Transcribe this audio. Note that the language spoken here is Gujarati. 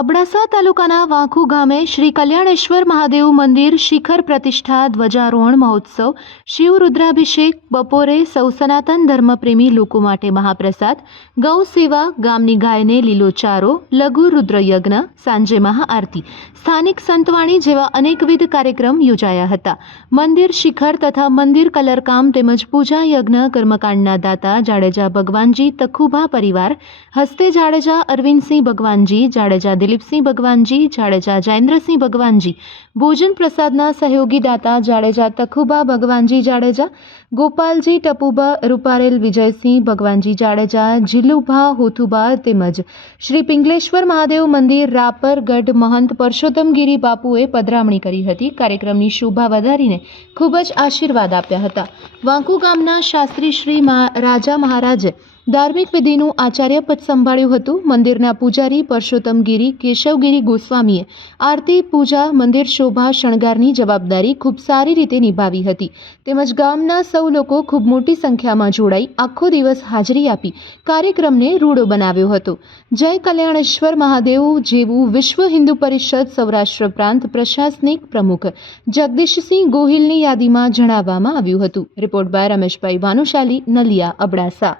અબડાસા તાલુકાના વાંખુ ગામે શ્રી કલ્યાણેશ્વર મહાદેવ મંદિર શિખર પ્રતિષ્ઠા ધ્વજારોહણ મહોત્સવ શિવ રુદ્રાભિષેક બપોરે સૌ સનાતન ધર્મપ્રેમી લોકો માટે મહાપ્રસાદ ગૌ સેવા ગામની ગાયને લીલો ચારો લઘુ રુદ્રયજ્ઞ સાંજે મહાઆરતી સ્થાનિક સંતવાણી જેવા અનેકવિધ કાર્યક્રમ યોજાયા હતા। મંદિર શિખર તથા મંદિર કલરકામ તેમજ પૂજા યજ્ઞ કર્મકાંડના દાતા જાડેજા ભગવાનજી તખુભા પરિવાર હસ્તે જાડેજા અરવિંદસિંહ ભગવાનજી જાડેજા દિલીપસિંહ ભગવાનજી જાડેજા જયેન્દ્રસિંહ ભગવાનજી ભોજન પ્રસાદના સહયોગી દાતા જાડેજા તખુભા ભગવાનજી જાડેજા ગોપાલજી ટપુભા રૂપારેલ વિજયસિંહ ભગવાનજી જાડેજા જીલુભા હોથુભા તેમજ શ્રી પિંગલેશ્વર મહાદેવ મંદિર રાપર ગઢ મહંત પરસોત્તમગીરી બાપુએ પધરામણી કરી હતી। કાર્યક્રમની શોભા વધારીને ખૂબ જ આશીર્વાદ આપ્યા હતા। વાંકુ ગામના શાસ્ત્રી શ્રી રાજા મહારાજે ધાર્મિક વિધિનું આચાર્ય પદ સંભાળ્યું હતું। મંદિરના પૂજારી પરસોત્તમગીરી કેશવગીરી ગોસ્વામીએ આરતી પૂજા મંદિર શોભા શણગારની જવાબદારી ખૂબ સારી રીતે નિભાવી હતી તેમજ ગામના સૌ લોકો ખૂબ મોટી સંખ્યામાં જોડાઈ આખો દિવસ હાજરી આપી કાર્યક્રમને રૂડો બનાવ્યો હતો। જય કલ્યાણેશ્વર મહાદેવ જેવું વિશ્વ હિન્દુ પરિષદ સૌરાષ્ટ્ર પ્રાંત પ્રશાસનિક પ્રમુખ જગદીશસિંહ ગોહિલની યાદીમાં જણાવવામાં આવ્યું હતું। Report by Rameshbhai Bhanushali, Naliya, Abdasa.